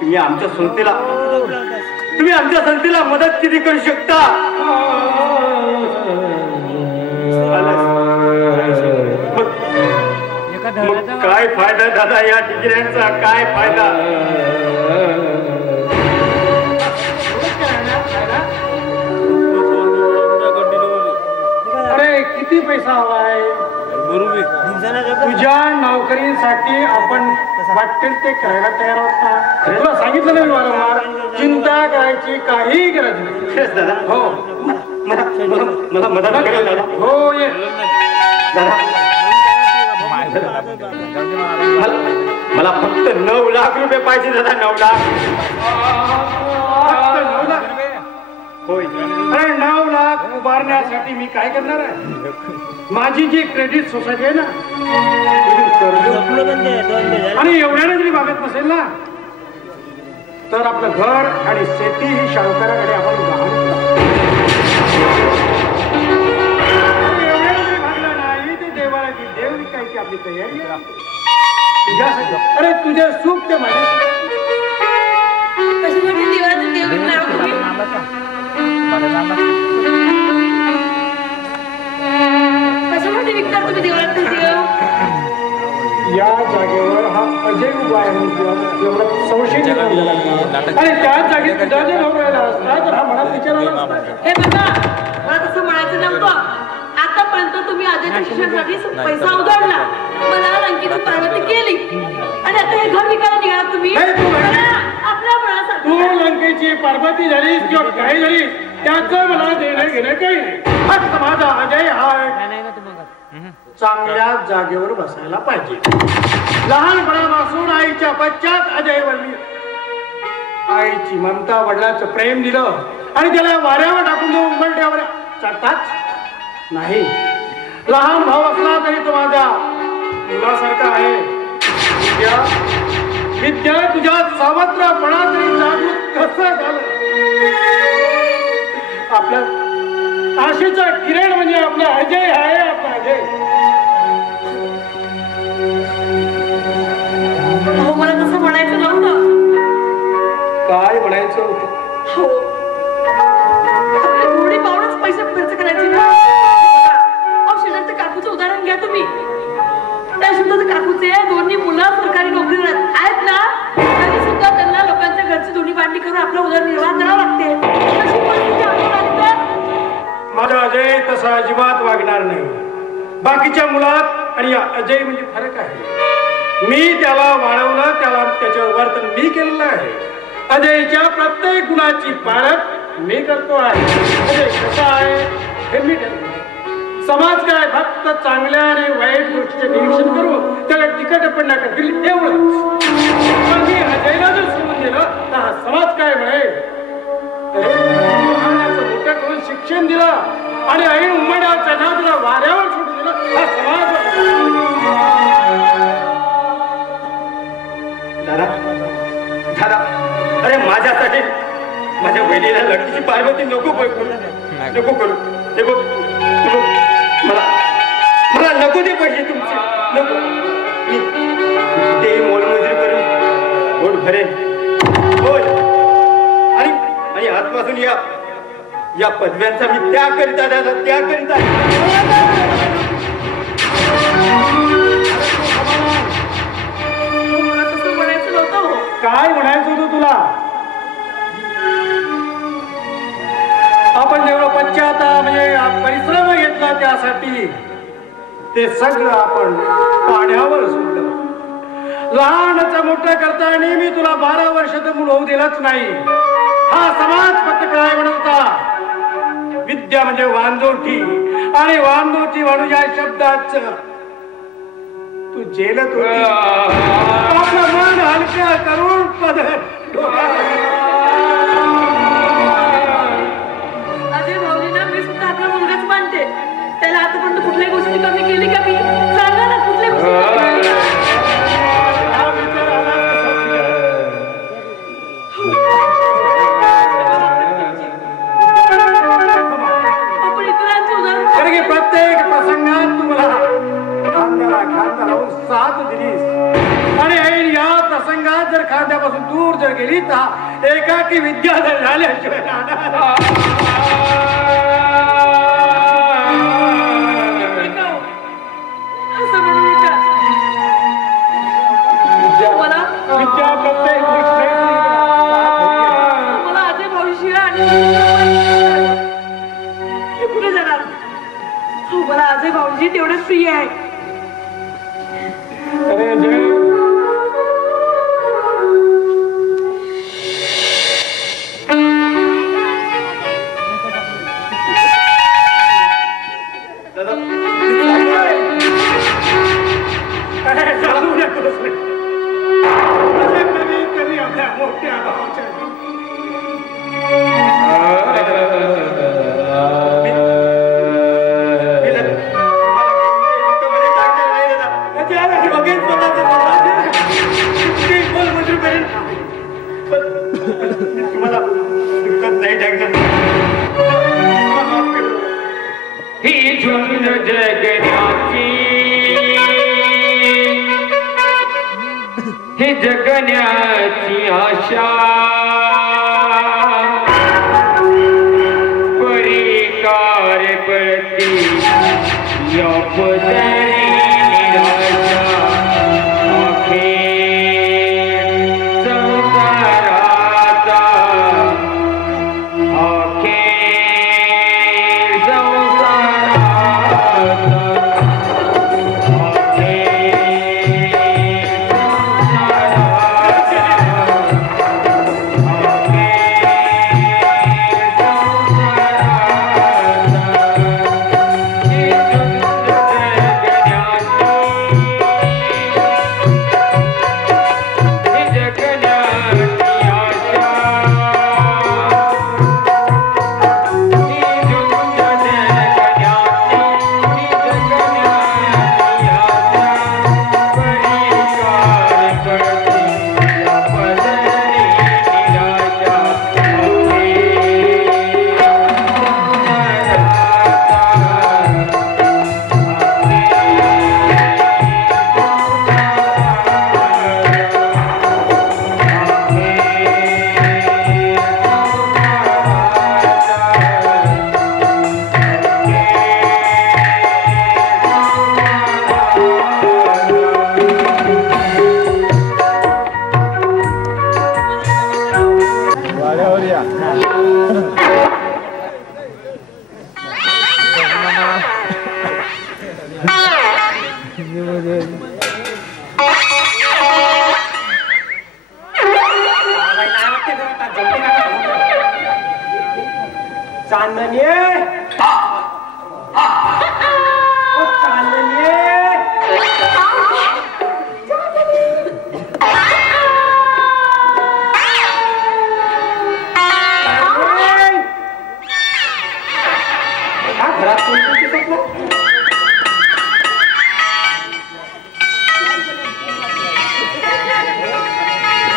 तुम्ही आमच्या संस्थेला मदत किती करू शकता? मग काय फायदा दादा या डिग्र्यांचा? काय फायदा? अरे किती पैसा हवाय? तुझ्या नोकरीसाठी आपण वाटेल ते करायला तयार आहोत ना. तुला सांगितलं नाही वारंवार, चिंता करायची काही गरज नाही. दादा हो मला मदत करेल दादा. हो ये दादा मला फक्त 9 लाख रुपये पाहिजे दादा. 9 लाख. फक्त 9 लाख? होय. अरे 9 लाख उभारण्यासाठी मी काय करणार आहे? माझी जी क्रेडिट सोसायटी आहे ना, आणि एवढ्याने जरी भागत नसेल ना, तर आपलं घर आणि शेती ही शाहूकाराकडे आपण एवढ्याने जरी भागला नाही ते देवाला देव विकायची आपली तयारी आहे तुझ्यासाठी. अरे तुझे सुख ते माझ्या या जागेवर हा अजय उभा आहे एवढा संशय आणि त्याच जागी तुझा जर नाव राहिला असता तर हा मनात विचारायला असता. हे बघा, मला तसं म्हणायचं नव्हतं. आतापर्यंत तुम्ही अजयच्या शिक्षणासाठी पैसा उधळला, मला लंकेची पार्वती केली, आणि आता हे घर विकायला निघाला तुम्ही आपल्या मुलासाठी. तू लंकेची पार्वती झालीस किंवा काय झालीस त्याचं मला देणं घेणं काही नाही. फक्त माझा अजय हा चांगल्या जागेवर बसायला पाहिजे. लहानपणापासून आईच्या पश्चात अजय वडील आईची ममता, वडिलांचं प्रेम दिलं आणि त्याला वाऱ्यावर टाकून देऊन उंबरठ्यावर चढताच नाही. लहान भाऊ असला तरी तो माझ्या मुलासारखा आहे. विद्या तुझ्या सावत्रपणा तरी जागृत कसं झालं? आपल्या आशेचा किरण म्हणजे आपला अजय आहे. आपला अजय मला तसं म्हणायचं नव्हतं. काय म्हणायचं होतं? हो, थोडी पावडच पैसे खर्च करायचे ना. शेजारच्या काकूचं उदाहरण घ्या तुम्ही. त्या सुद्धा काकूचे दोन्ही मुलं सरकारी नोकरीवर आहेत ना, तरी सुद्धा त्यांना लोकांच्या घरची दोन्ही भांडी करून आपला उदरनिर्वाह करावा लागते. माझा अजय तसा अजिबात वागणार नाही. बाकीच्या मुलात आणि अजय म्हणजे फरक आहे. मी त्याला वाढवलं, त्याला त्याच्यावर वर्तन मी केलेलं आहे. अजयच्या प्रत्येक गुणाची पारख मी करतो आहे. अजय कसा आहे हे मी ठरवतो. समाज काय फक्त चांगल्या आणि वाईट गोष्टीचे निरीक्षण करू, त्याला टिकटपणा करतील एवढंच. पण मी अजयला जर सोडून दिलं तर हा समाज काय म्हणेल? मोठं करून शिक्षण दिलं आणि ऐन उमड्याच्या नादला वाऱ्यावर सोडून दिलं, हा समाज. दादा अरे माझ्यासाठी माझ्या बहिणीला लंकेची पार्वती नको करू. हे बघ, मला नको ते पैसे तुमचे नको. मी ते मोलमजुरी करून पोट भरेन. होय, आणि आजपासून या पदव्यांचा मी त्याग करीता दादा, त्याग करीता. काय म्हणायचं होतं तुला? आपण जेवढं पश्चाताप म्हणजे परिश्रम घेतला त्यासाठी ते सगळं आपण पाण्यावर सोडलं. लहानच मोठं करताना मी तुला 12 वर्ष तर मूल होऊ दिलंच नाही. हा समाज फक्त काय म्हणता? विद्या म्हणजे वांजोटी, आणि वांजोटी म्हणून या शब्दाच तू जेलत होती. आपलं मन हलकं करून अजय भाऊलीना मी सुद्धा आपला मुलगाच मानते. त्याला आतापर्यंत कुठल्याही गोष्टी कमी केली का? मी सांगा ना कुठल्या गोष्टी. प्रत्येक प्रसंगात तुम्हाला खांद्याला खांदा लावून साथ दिलीस, आणि या प्रसंगात जर खांद्या माझ्यापासून दूर जर गेली तर एकाकी विद्याधर झाल्याशिवाय राहणार. असं म्हणू नका. विद्या प्रत्येक गोष्ट मला अजय भाऊशी आणि ते कुठे जाणार. मला अजय भाऊजी तेवढे प्रिय आहे. ही झुंज जगण्याची ही जगण्याची आशा परिकार पडती या पदरी निराशा अखेर संसाराचा अखेर संसाराचा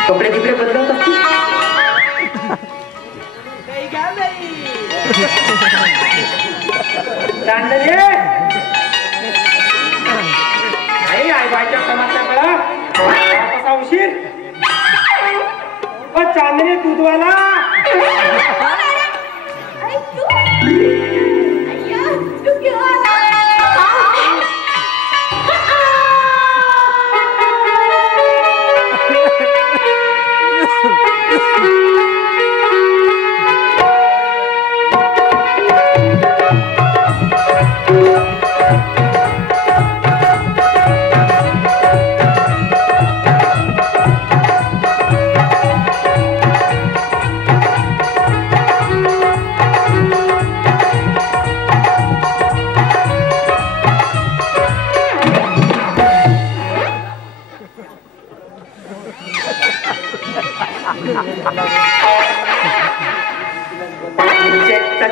कपडे किपडे बदलत असतील. आई बायच्या समाजाकडं कसा उशीर. चांदणी दूधवाला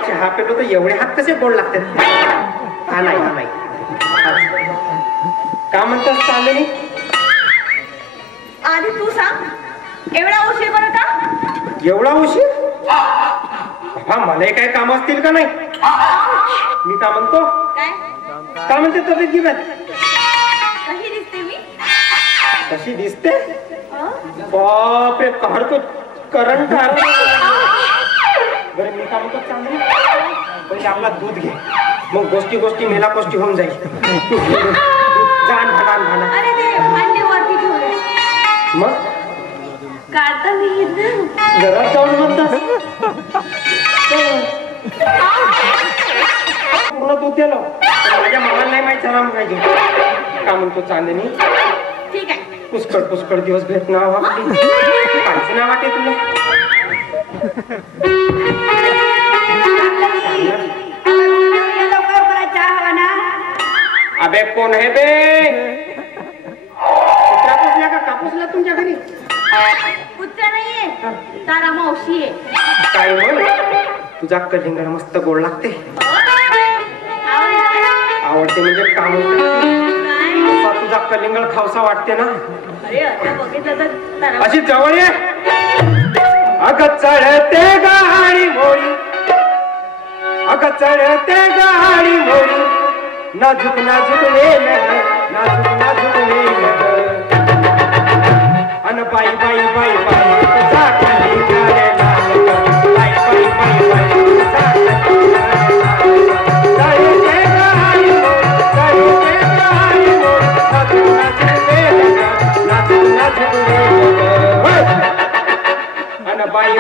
चहा पेलो तर एवढे हात कसे गोड लागतात. हा नाही हा नाही. का म्हणतात चांदणी. आधी तू सांग एवढा उशीर बरं का. एवढा उशीर. हा मला काय काम असतील का नाही. मी का म्हणतो का म्हणते तब्येत गिबत कशी दिसते मी. कशी दिसते. बापरे काढतो करंट बरं मी काय म्हणतो चांगली पहिले आपला दूध घे मग गोष्टी मेला गोष्टी होऊन जाईल जाण भाना अरे ते भांडे वरती ठेवले मग काढता नाही येत ना. जरा जाऊन म्हणतात पूर्ण दूध दिलं माझ्या मामाला नाही माहिती जरा काय घेऊ का म्हणतो चांदणी ठीक आहे पुष्कळ दिवस भेट नाव आपली काहीच नाव वाटे तुला अबे कोण आहे बे कुत्रा पुसला का कापूसला तुमच्या घरी कुत्रा नाहीये तारा मावशी आहे. काय म्हण तुझा कलिंगड मस्त गोड लागते आवडते म्हणजे काम असा तुझा कलिंगड खावसा वाटते ना अरे आता बघितलं तर तारा अशी जवळ ये अग चढते गाडी मोडी अग चढते गाडी मोडी नाजूक वेल नाजूक वेल अन बाई तुझा कलिंगड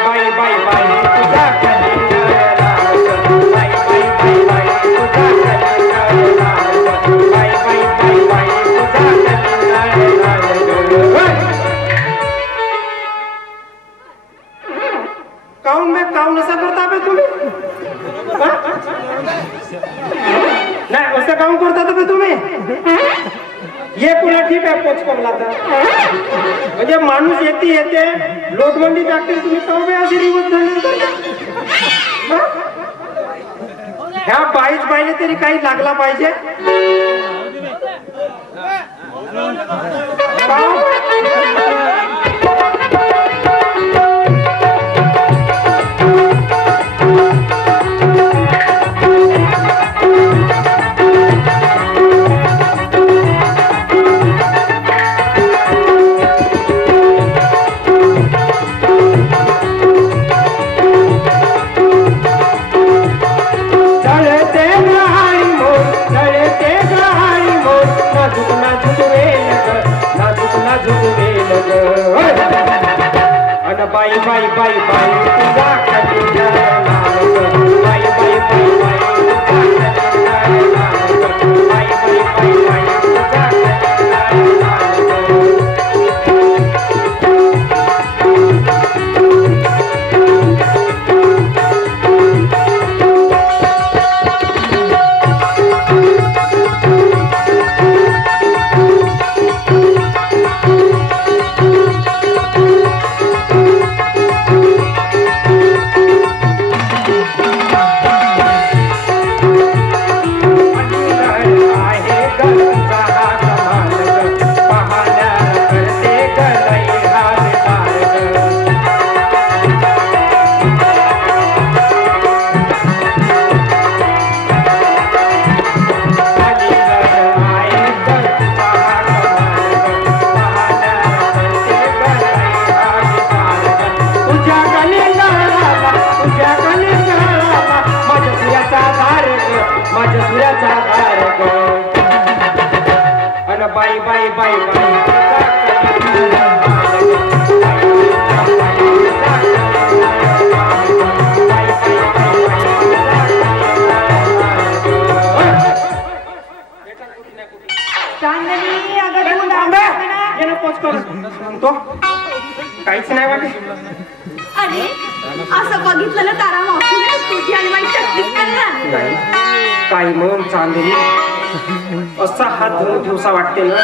लाल बाई तुझा काऊन असं करता बे तुम्ही नाही असं काम करता बे तुम्ही ये पुन्हा ठीक आहे पोच कमला तर म्हणजे माणूस येते लोटमंडी टाकते तुम्ही कवे अशी रिवत झाली ह्या बाईले तरी काही लागला पाहिजे काहीच नाही वाटे अरे असं बघितलं ना तारा मावशीने तुझी आणि माझी चकलीच करणार काही म्हणून चांदणी असा हात धरून दिवसा वाटते ना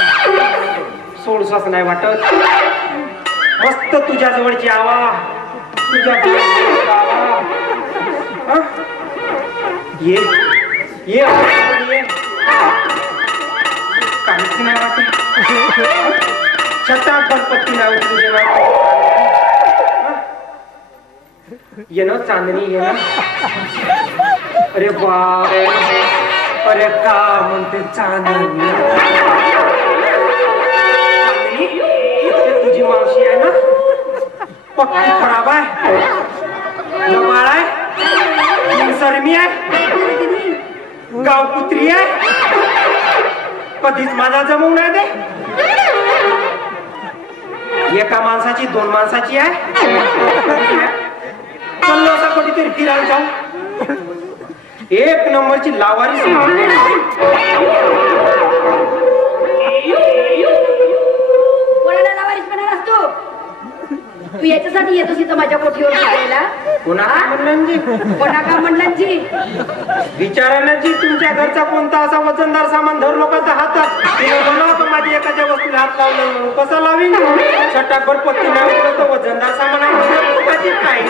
सोडसाच नाही वाटत मस्त तुझ्या जवळची आवा तुझ्या ये ये काहीच नाही वाटत छटा गणपती नाव तुझे ये ना चांदणी ये ना अरे बाप अरे का म्हणते चांदणी चांदणी तुझी मावशी आहे ना पक्की खराब आहे, लबाळ आहे, सरमी आहे, गाव कुत्री आहे, कधीच माझा जमवून नाही दे. एका माणसाची 2 माणसाची आहे. चल्लो असा कुठेतरी फिरायला जाऊ. 1 नंबरची लावारी. कोणाला लावारीस म्हणालास तू? तू याच्यासाठी येतोस इथं माझ्या कोठीवर फिरायला? कोणा का म्हणलं जी? विचारायला जी तुमच्या घरचा कोणता असा वजनदार सामान धर लोकांच्या हातात माझी एखाद्या वस्तूला हात लावला म्हणून कसा लावीन? छटाकभर पत्ती नाही तर वजनदार सामान काय.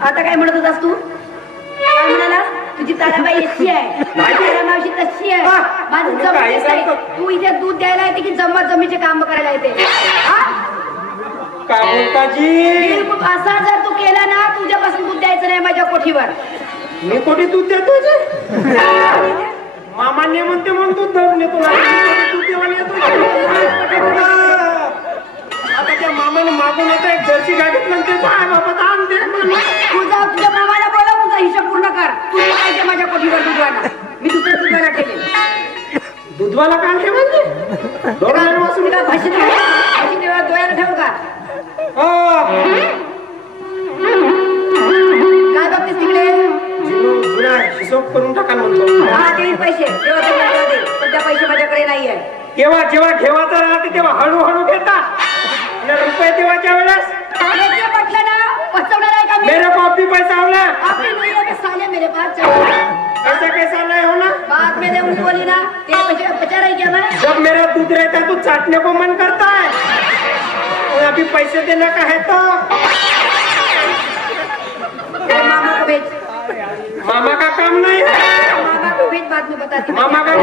आता काय म्हणत होतास तू? काय म्हणालास? तुझी ताराबाई अशी आहे, माझी मावशी तशी आहे, माझं जमीन आहे. तू इथे दूध द्यायला येते की जमीचे काम करायला येते? काय बोलता जी? असा जर तू केला ना, तुझ्यापासून दूध द्यायचं नाही माझ्या कोठीवर. मी कोठी दूध देतो? मामाने म्हणते म्हणून दूध धरून येतो. दूध देवाने येतो. आता त्या मामाने मागून होता एक जर्सी गाडीत म्हणते काय बाबा दाम दे. तुझ्या मामाला बोला, तुझा हिशोब पूर्ण कर. तू पाहिजे माझ्या कोठीवर दूधवाला. मी दुसऱ्या दूधवाला ठेवेल. दूधवाला काय ठेवायचे? डोळ्याला ठेवू का? काय बघतेस तिकडे? हिशोब करून टाका म्हणतो. हा देईल पैसे. सध्या पैसे माझ्याकडे नाहीये. केव्हा जेव्हा ठेवायचं राहते तेव्हा हळूहळू घेतात. रुपये देवाच्या वेळेस म्हटलं ना, पचवणार आहे का मी? मेरे को अभी पैसा होना आपने नहीं है, साले मेरे पास ऐसा कैसा नहीं होना? बाद में देऊंगी बोली ना, तेरे पैसे बचा रही क्या मैं? जब मेरा दूध रहता है तो चाटने को मन करता है, और अभी पैसे देना का है तो मामा को भेज. मामा का काम नहीं है. मामा को भेज, बाद में बताती. मामा का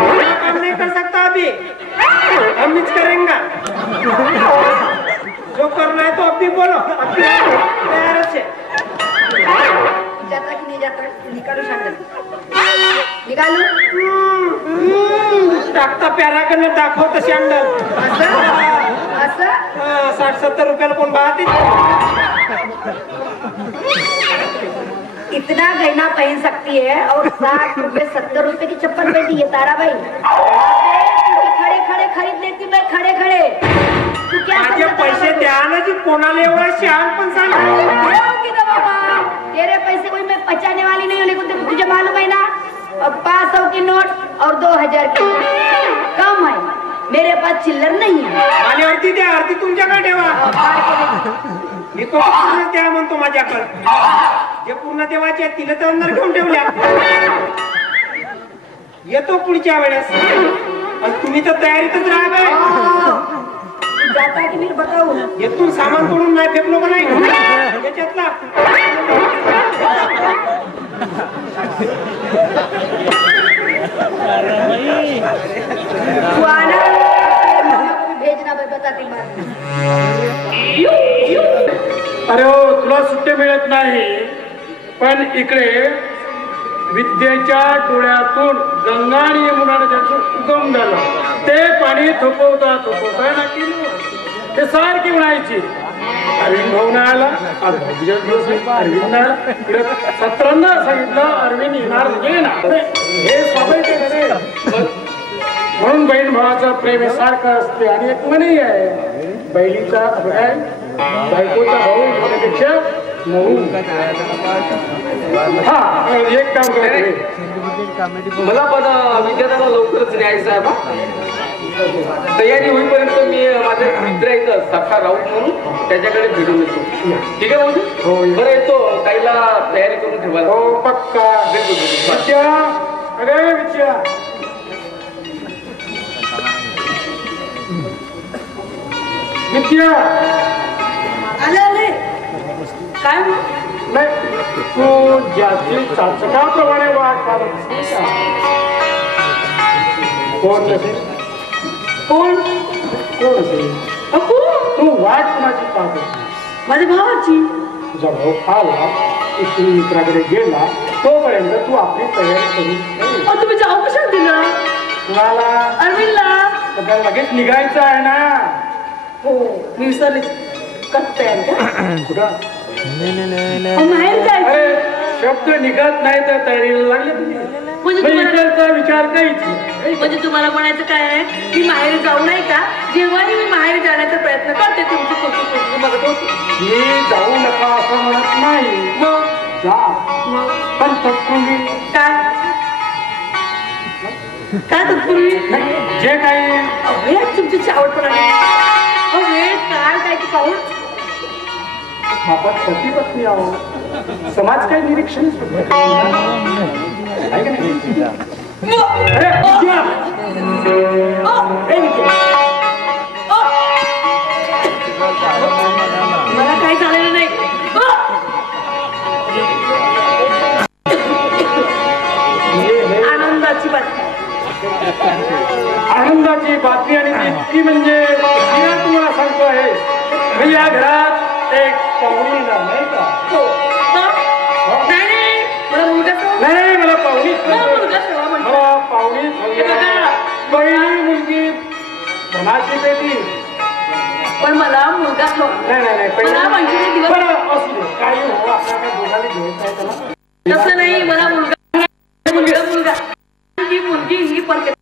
काम नहीं कर सकता अभी, हम ही करेंगे. जो करना है तो अभी बोलो, अभी तैयार है. जाता की नहीं जाता? निकालो शांत. निकालो. टाकता प्यारा करणे दाखव तशी अंडर. असं 60-70 रुपयाला कोण बात. इतना गहना पहन सकती है और 60 रुपए 70 रुपए की चप्पल पहनती है ताराबाई. खड़े खड़े खरीद लेती मैं, खड़े खड़े. तू क्या माझे पैसे द्या ना जी, कोणाला एवढा शहाण पण सांग. तेरे पैसे कोई मैं बचाने वाली नहीं हूँ, लेकिन तुझे मालूम है ना, 500 की नोट और 2000 की कम है. मेरे पास चिल्लर नहीं है. आणि अर्धी द्या, अर्धी तुमच्याकडे ठेवा. मी तो पूर्ण द्या म्हणतो माझ्याकडे. जे पूर्ण देवाचे आहेत तिला तर अंदर घेऊन ठेवल्या. येतो पुढच्या वेळेस. आणि तुम्ही तर तयारीतच राहा. जाता की मी बताऊ. येथून सामान तोडून नाही फेकलो का नाही याच्यातला. भेजना बताती बात. अरे हो, तुला सुट्टे मिळत नाही, पण इकडे विद्येच्या डोळ्यातून गंगा आणि यमुना नद्यांचं उगम झालं. ते पाणी थोपवता नाकी ते सारखी म्हणायची. अरविंद भाऊ नाही आला, आज भाऊबीजा दिवस आहे, अरविंद नाही आला. इकडे 17दा सांगितलं अरविंद येणार म्हणजे ना. हे स्वाभाविक आहे. म्हणून बहीण भावाचं प्रेम हे सारखं असते. आणि एक म्हणही आहे, बहिणीचा काय बायकोचा भाऊ होण्यापेक्षा मऊ. हा, एक काम करायचं, मला पण विद्यार्थ्याला लवकरच न्यायचं आहे बा. तयारी होईपर्यंत मी माझे मित्र आहेत सखा राऊत म्हणून, त्याच्याकडे भेटून येतो. ठीक आहे भाऊजी? हो. बरं येतो, काहीला तयारी करून ठेवायला. हो पक्का. विद्या, अरे विद्या, विद्या आले काय नाही, तू ज्याची चाचकाप्रमाणे वाट पाहत. कोण नसेल? कोण कोण असेल? तू वाट कुणाची पाहत? माझ्या भावाची. तुझा भाऊ आला की तू मित्राकडे गेला, तोपर्यंत तू आपली तयारी करू. तुम्ही जाऊ कशाला दिलं? कुणाला? अरविंदला. लगेच निघायचं आहे ना. हो मी विसरले. कुठं माहेर काय अरे शब्द निघत नाही तर तयारीला लागले तुम्ही म्हणजे तुम्हाला इकडचा विचार काहीच नाही. म्हणजे तुम्हाला म्हणायचं काय आहे मी माहेर जाऊ नाही का जेव्हाही मी माहेर जाण्याचा प्रयत्न करते तुमची कौतुक बघत होते मी जाऊ नका असं म्हणत नाही मग जा मग पण तत्पूर्वी काय काय तत्पूर्वी जे काही वेळ तुमची चावटपणा वेळ काय की पाहून आपण पती पत्नी आहोत समाज काही निरीक्षण मला काही झालेलं नाही आनंदाची बातमी आनंदाची बातमी आणि ती इतकी म्हणजे तुम्हाला सांगतो आहे मी या घरात एक पाहुणी येणार नाही का हो नाही मला मुलगा नाही मला पाहुणी मुलगा सेवा म्हणतो मला पाहुणी पहिली मुलगी धनाची पेटी पण मला मुलगा नाही नाही नाही मला पंचवीस दिवस बरं असू दे काही हो आपल्या काय दोघांनी घेऊन नाही त्याला तसं नाही मला मुलगा मुलगा ही मुलगी ही परत